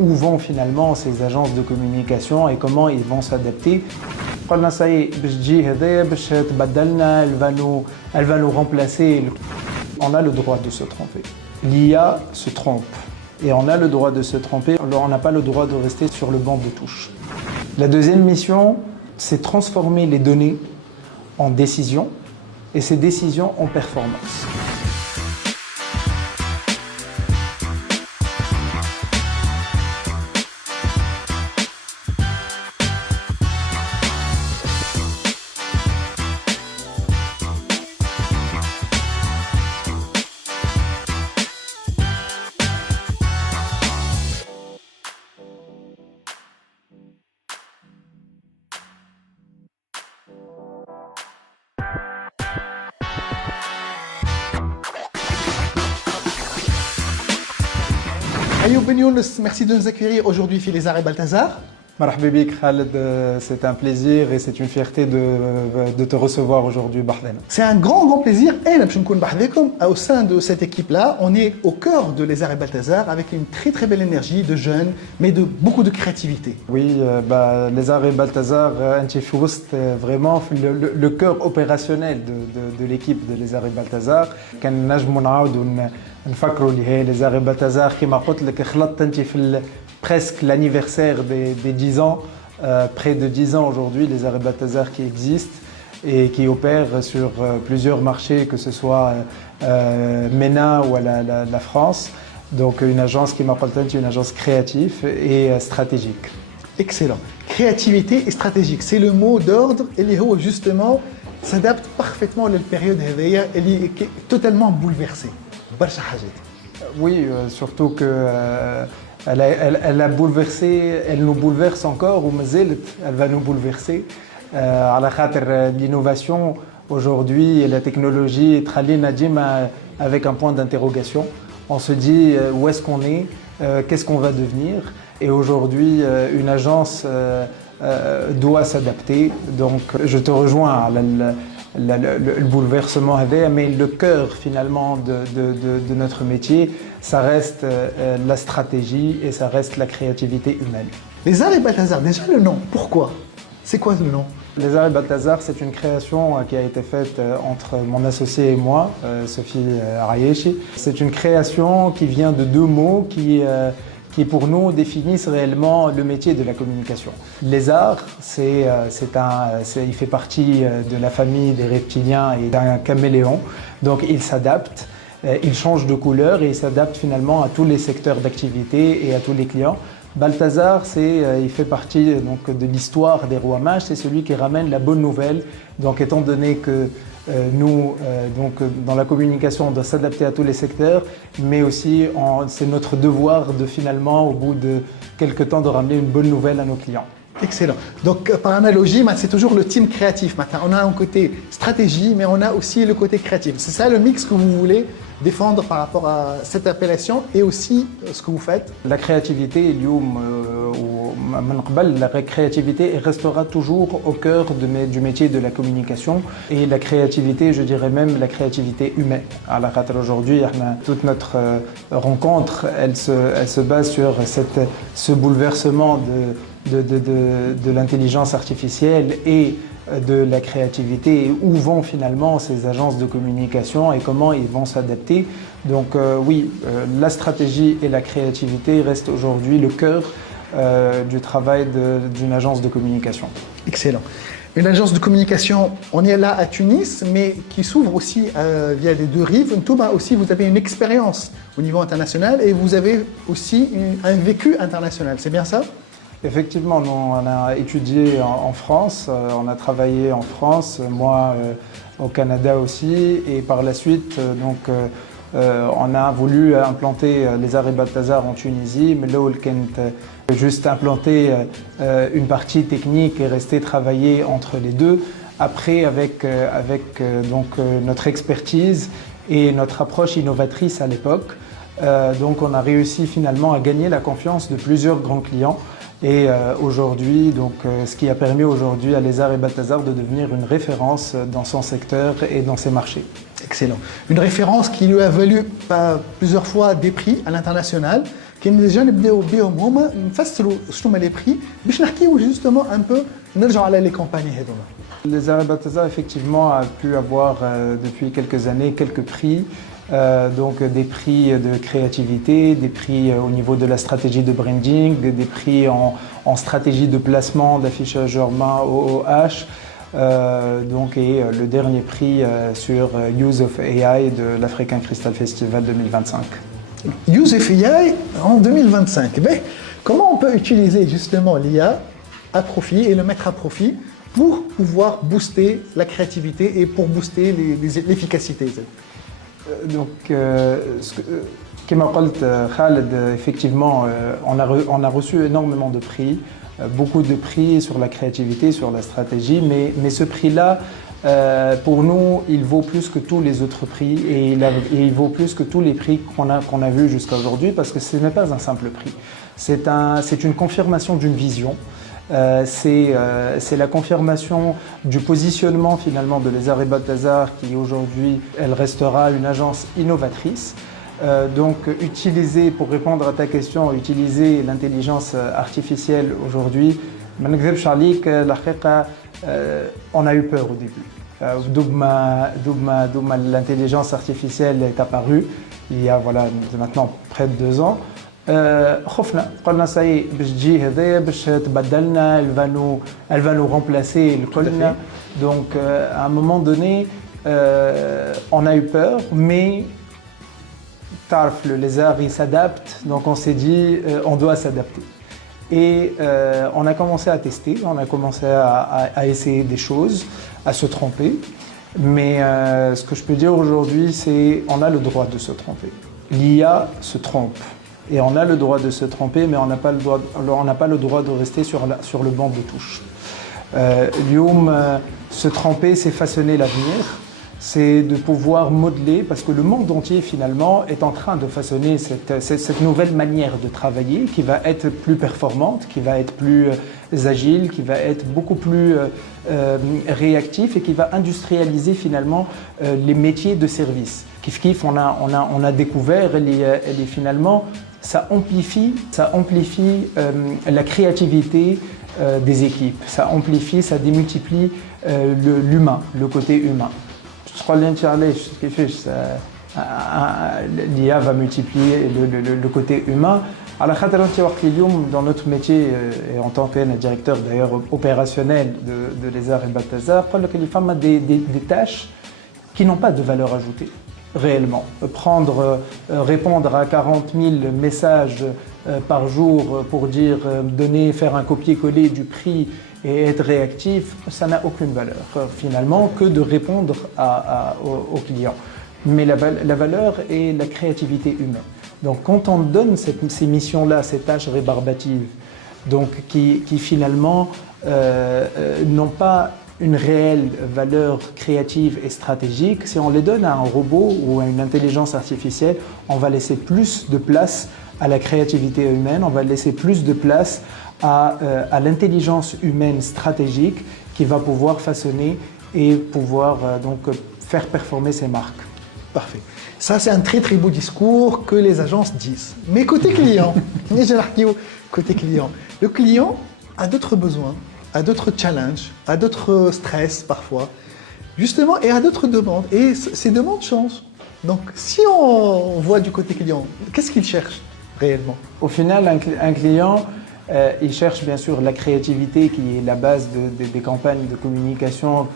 où vont finalement ces agences de communication et comment ils vont s'adapter. قلنا ça y est, باش تجي هذايا باش تبدلنا, elle va nous remplacer. On a le droit de se tromper. L'IA se trompe et on a le droit de se tromper, alors on n'a pas le droit de rester sur le banc de touche. La deuxième mission, c'est transformer les données en décisions et ces décisions en performance. Ayoub Ben Younes, merci de nous accueillir aujourd'hui chez les Arts et Balthazar. Marhaba bik Khaled, c'est un plaisir et c'est une fierté de te recevoir aujourd'hui, Bahden. C'est un grand plaisir et au sein de cette équipe-là, on est au cœur de les Arts et Balthazar avec une très belle énergie de jeunes, mais de beaucoup de créativité. Oui, les Arts et Balthazar, vraiment le cœur opérationnel de l'équipe de les Arts et Balthazar. كان نجم نعاودوا نفكروا اللي هي les Arts et Balthazar كما قلت لك خلطت انت في presque l'anniversaire des 10 ans, près de 10 ans aujourd'hui, les Arts et Balthazar qui existent et qui opèrent sur plusieurs marchés, que ce soit MENA ou à la France. Donc une agence qui m'appelle une agence créative et stratégique. Excellent. Créativité et stratégique, c'est le mot d'ordre et les hauts justement s'adapte parfaitement à la période qui est totalement bouleversée. Oui, surtout que elle a bouleversé, elle nous bouleverse encore, ou elle va nous bouleverser. L'innovation aujourd'hui et la technologie avec un point d'interrogation. On se dit où est-ce qu'on est, qu'est-ce qu'on va devenir. Et aujourd'hui, une agence doit s'adapter. Donc je te rejoins à le bouleversement, mais le cœur finalement de notre métier, ça reste la stratégie et ça reste la créativité humaine. Les Arts et Balthazar, déjà le nom, pourquoi? C'est quoi le nom? Les Arts et Balthazar, c'est une création qui a été faite entre mon associé et moi, Sophie Arayeshi. C'est une création qui vient de deux mots qui pour nous définissent réellement le métier de la communication. Les arts, il fait partie de la famille des reptiliens et d'un caméléon, donc il s'adapte, il change de couleur et il s'adapte finalement à tous les secteurs d'activité et à tous les clients. Balthazar, il fait partie donc, de l'histoire des rois mages, c'est celui qui ramène la bonne nouvelle. Donc étant donné que nous, dans la communication, on doit s'adapter à tous les secteurs, mais aussi c'est notre devoir de finalement, au bout de quelques temps, de ramener une bonne nouvelle à nos clients. Excellent. Donc par analogie, c'est toujours le team créatif. Maintenant, on a un côté stratégie, mais on a aussi le côté créatif. C'est ça le mix que vous voulez défendre par rapport à cette appellation et aussi ce que vous faites. La créativité, la créativité restera toujours au cœur du métier de la communication et la créativité, je dirais même la créativité humaine. Aujourd'hui, toute notre rencontre, elle se base sur ce bouleversement de l'intelligence artificielle et de la créativité et où vont finalement ces agences de communication et comment ils vont s'adapter. Donc la stratégie et la créativité restent aujourd'hui le cœur du travail d'une agence de communication. Excellent. Une agence de communication, on est là à Tunis, mais qui s'ouvre aussi via les deux rives. Touba aussi, vous avez une expérience au niveau international et vous avez aussi un vécu international, c'est bien ça? Effectivement, nous, on a étudié en France, on a travaillé en France, moi au Canada aussi, et par la suite, on a voulu implanter les Arts et Balthazar en Tunisie, mais là, juste implanter une partie technique et rester travailler entre les deux. Après, avec notre expertise et notre approche innovatrice à l'époque, on a réussi finalement à gagner la confiance de plusieurs grands clients. Et aujourd'hui, ce qui a permis aujourd'hui à les Arts et Balthazar de devenir une référence dans son secteur et dans ses marchés. Excellent. Une référence qui lui a valu plusieurs fois des prix à l'international. كاين ديجا نبداو بهم هما نفسروا شنو هما لي بري باش نحكيو جوستومون ان بو نرجعوا على لي كومباني هذوما. Les arrêts Balthazar, effectivement, a pu avoir depuis quelques années quelques prix, donc des prix de créativité, des prix au niveau de la stratégie de branding, des prix en stratégie de placement, d'affichage urbain OOH, donc, et le dernier prix sur Use of AI de l'African Crystal Festival 2025. Use of AI en 2025. Ben, comment on peut utiliser justement l'IA à profit et le mettre à profit pour pouvoir booster la créativité et pour booster l'efficacité? Donc, comme a dit Khaled, effectivement, on a reçu énormément de prix, beaucoup de prix sur la créativité, sur la stratégie, mais ce prix-là, pour nous, il vaut plus que tous les autres prix et il vaut plus que tous les prix qu'on a vus jusqu'à aujourd'hui parce que ce n'est pas un simple prix. C'est une confirmation d'une vision. C'est la confirmation du positionnement finalement de Les Arrêts Balthazar qui aujourd'hui, elle restera une agence innovatrice. Donc utiliser, pour répondre à ta question, utiliser l'intelligence artificielle aujourd'hui, on a eu peur au début. L'intelligence artificielle est apparue il y a maintenant près de 2 ans. خفنا قلنا ساي باش تجي هذايا باش تبدلنا elle va nous remplacer الكلنا. Donc à un moment donné on a eu peur mais تعرف le lézard il s'adapte, donc on s'est dit on doit s'adapter et on a commencé à tester, on a commencé à essayer des choses, à se tromper, mais ce que je peux dire aujourd'hui c'est on a le droit de se tromper. L'IA se trompe. Et on a le droit de se tromper, mais on n'a pas le droit de rester sur le banc de touche. Se tromper, c'est façonner l'avenir, c'est de pouvoir modeler, parce que le monde entier finalement est en train de façonner cette nouvelle manière de travailler qui va être plus performante, qui va être plus agile, qui va être beaucoup plus réactif et qui va industrialiser finalement les métiers de service. Kif on a découvert, elle est finalement ça amplifie la créativité des équipes, ça amplifie, ça démultiplie l'humain, le côté humain. Je crois que l'IA va multiplier le côté humain. Dans notre métier, et en tant que directeur d'ailleurs opérationnel de Les Arrêts Balthazar, des tâches qui n'ont pas de valeur ajoutée. Réellement. Répondre à 40 000 messages par jour pour dire, faire un copier-coller du prix et être réactif, ça n'a aucune valeur finalement que de répondre aux clients. Mais la valeur est la créativité humaine. Donc quand on donne ces missions-là, ces tâches rébarbatives, donc qui finalement n'ont pas une réelle valeur créative et stratégique, si on les donne à un robot ou à une intelligence artificielle, on va laisser plus de place à la créativité humaine, on va laisser plus de place à l'intelligence humaine stratégique qui va pouvoir façonner et pouvoir donc faire performer ses marques. Parfait. Ça, c'est un très très beau discours que les agences disent. Mais côté client, le client a d'autres besoins, à d'autres challenges, à d'autres stress parfois, justement, et à d'autres demandes. Et ces demandes changent. Donc, si on voit du côté client, qu'est-ce qu'il cherche réellement? Au final, un client, il cherche bien sûr la créativité qui est la base des campagnes de communication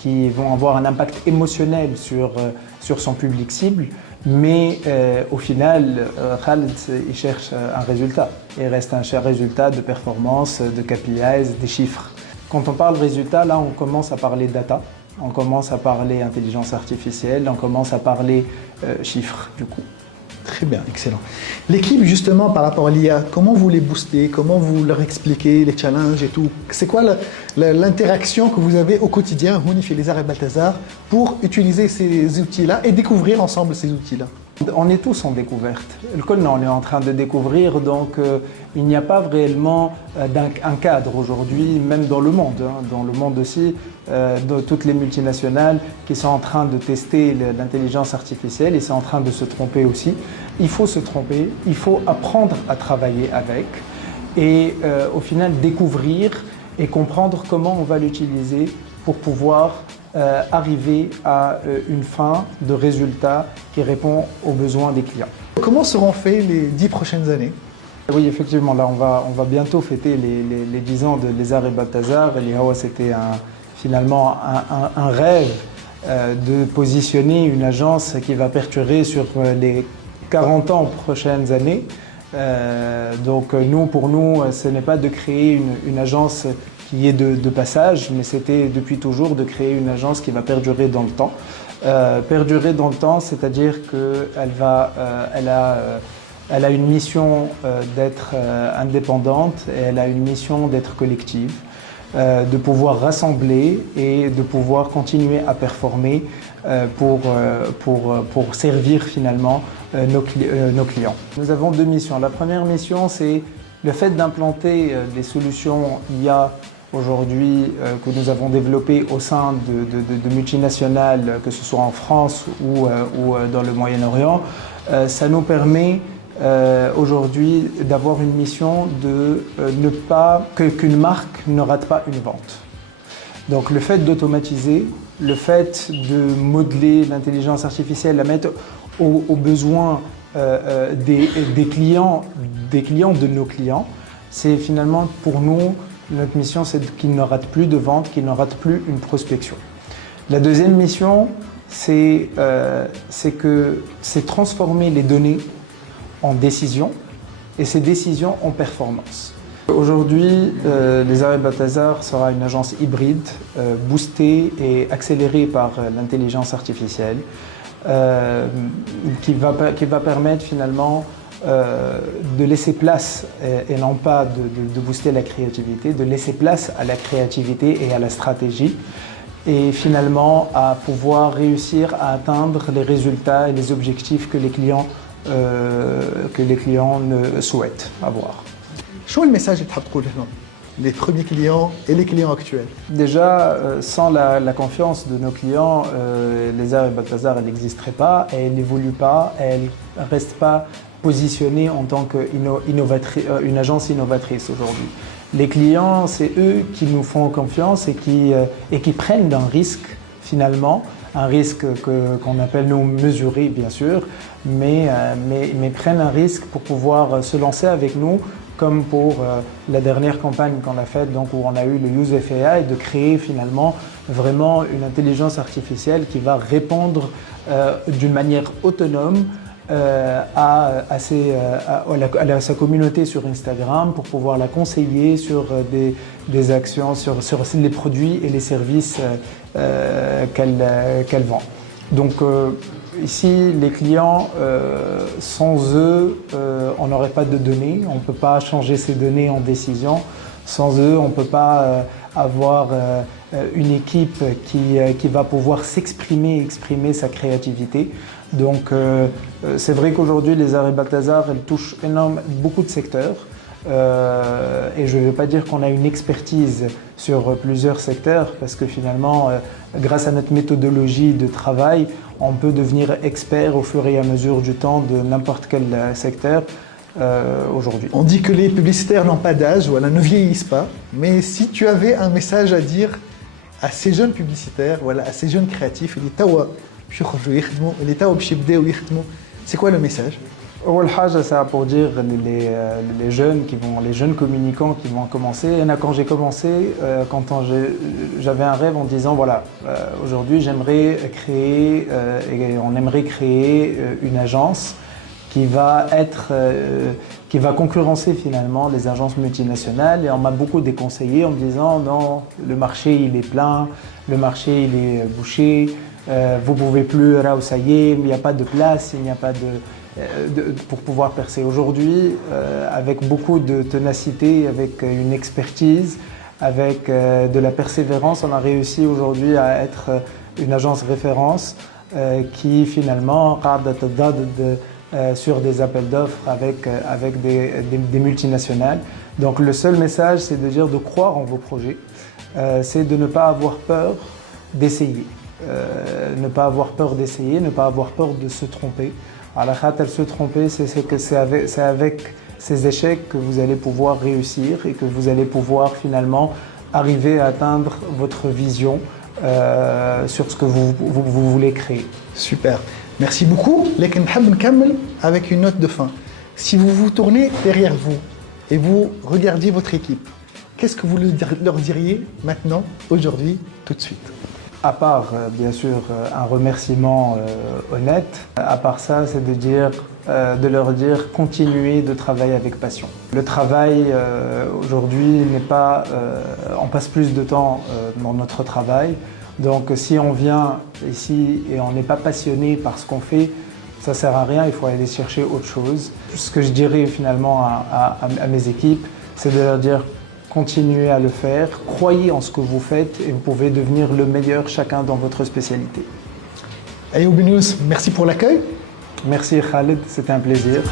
qui vont avoir un impact émotionnel sur son public cible. Mais au final, Khaled, il cherche un résultat. Il reste un résultat de performance, de KPIs, des chiffres. Quand on parle résultat, là, on commence à parler data, on commence à parler intelligence artificielle, on commence à parler chiffres, du coup. Très bien, excellent. L'équipe, justement, par rapport à l'IA, comment vous les boostez? Comment vous leur expliquez les challenges et tout? C'est quoi l'interaction que vous avez au quotidien, chez Les Arrêts Balthazar, pour utiliser ces outils-là et découvrir ensemble ces outils-là? On est tous en découverte. On est en train de découvrir, donc il n'y a pas réellement un cadre aujourd'hui, même dans le monde. Dans le monde aussi, de toutes les multinationales qui sont en train de tester l'intelligence artificielle et sont en train de se tromper aussi. il faut se tromper, il faut apprendre à travailler avec et au final découvrir et comprendre comment on va l'utiliser pour pouvoir arriver à une fin de résultat qui répond aux besoins des clients. Comment seront faits les 10 prochaines années? Oui, effectivement, là on va bientôt fêter les 10 ans de Les Arts et Balthazar. C'était finalement un rêve de positionner une agence qui va perdurer sur les 40 ans prochaines années. Donc pour nous, ce n'est pas de créer une agence qui est de passage, mais c'était depuis toujours de créer une agence qui va perdurer dans le temps. Perdurer dans le temps, c'est-à-dire qu'elle a une mission d'être indépendante et elle a une mission d'être collective, de pouvoir rassembler et de pouvoir continuer à performer pour servir finalement nos clients. Nous avons deux missions. La première mission, c'est le fait d'implanter des solutions IA aujourd'hui que nous avons développées au sein de multinationales, que ce soit en France ou dans le Moyen-Orient. Ça nous permet aujourd'hui d'avoir une mission de ne pas qu'une marque ne rate pas une vente. Donc le fait d'automatiser, le fait de modeler l'intelligence artificielle, la mettre aux besoins des clients de nos clients, c'est finalement pour nous, notre mission, c'est qu'ils ne ratent plus de vente, qu'ils ne ratent plus une prospection. La deuxième mission, c'est transformer les données en décisions et ces décisions en performance. Aujourd'hui, Les Arts et Balthazar sera une agence hybride, boostée et accélérée par l'intelligence artificielle, qui va permettre finalement de laisser place, et non pas de booster la créativité, de laisser place à la créativité et à la stratégie, et finalement à pouvoir réussir à atteindre les résultats et les objectifs que les clients souhaitent avoir. Quel est le message que vous avez les premiers clients et les clients actuels? Déjà, sans la confiance de nos clients, Les Arts et Balthazar n'existeraient pas, et elles n'évoluent pas, elles ne restent pas positionnées en tant qu'une agence innovatrice aujourd'hui. Les clients, c'est eux qui nous font confiance et qui prennent un risque finalement, un risque qu'on appelle nous mesuré bien sûr, mais prennent un risque pour pouvoir se lancer avec nous, comme pour la dernière campagne qu'on a faite, donc où on a eu le Use of AI, de créer finalement vraiment une intelligence artificielle qui va répondre d'une manière autonome à sa communauté sur Instagram pour pouvoir la conseiller sur des actions, sur les produits et les services qu'elle vend. Donc ici, les clients, sans eux, on n'aurait pas de données, on ne peut pas changer ces données en décision. Sans eux, on ne peut pas avoir une équipe qui va pouvoir exprimer sa créativité. Donc c'est vrai qu'aujourd'hui, Les Arts et Balthazar, elles touchent beaucoup de secteurs. Et je ne vais pas dire qu'on a une expertise sur plusieurs secteurs, parce que finalement, grâce à notre méthodologie de travail, on peut devenir expert au fur et à mesure du temps de n'importe quel secteur aujourd'hui. On dit que les publicitaires n'ont pas d'âge, voilà, ne vieillissent pas, mais si tu avais un message à dire à ces jeunes publicitaires, voilà, à ces jeunes créatifs, c'est quoi le message? أول حاجة c'est pour dire les jeunes communicants qui vont commencer. Et là, quand j'ai commencé, j'avais un rêve en disant voilà, aujourd'hui j'aimerais créer et on aimerait créer une agence qui va concurrencer finalement les agences multinationales, et on m'a beaucoup déconseillé en me disant non, le marché il est plein, le marché il est bouché, vous pouvez plus, là où ça y est, il n'y a pas de place, il n'y a pas pour pouvoir percer. Aujourd'hui, avec beaucoup de ténacité, avec une expertise, avec de la persévérance, on a réussi aujourd'hui à être une agence référence qui finalement sur des appels d'offres avec des multinationales. Donc le seul message, c'est de dire de croire en vos projets, c'est de ne pas avoir peur d'essayer, ne pas avoir peur d'essayer, ne pas avoir peur de se tromper. على خاطر se tromper, c'est avec ces échecs que vous allez pouvoir réussir et que vous allez pouvoir finalement arriver à atteindre votre vision sur ce que vous voulez créer. Super, merci beaucoup. لكن نحب نكمل avec une note de fin. Si vous vous tournez derrière vous et vous regardiez votre équipe, qu'est-ce que vous leur diriez maintenant, aujourd'hui, tout de suite? À part, bien sûr, un remerciement honnête, à part ça, c'est de leur dire continuez de travailler avec passion. Le travail, aujourd'hui, n'est pas... on passe plus de temps dans notre travail. Donc, si on vient ici et on n'est pas passionné par ce qu'on fait, ça ne sert à rien, il faut aller chercher autre chose. Ce que je dirais finalement à mes équipes, c'est de leur dire continuez à le faire, croyez en ce que vous faites et vous pouvez devenir le meilleur chacun dans votre spécialité. Ayoub Benouz, merci pour l'accueil. Merci Khaled, c'était un plaisir.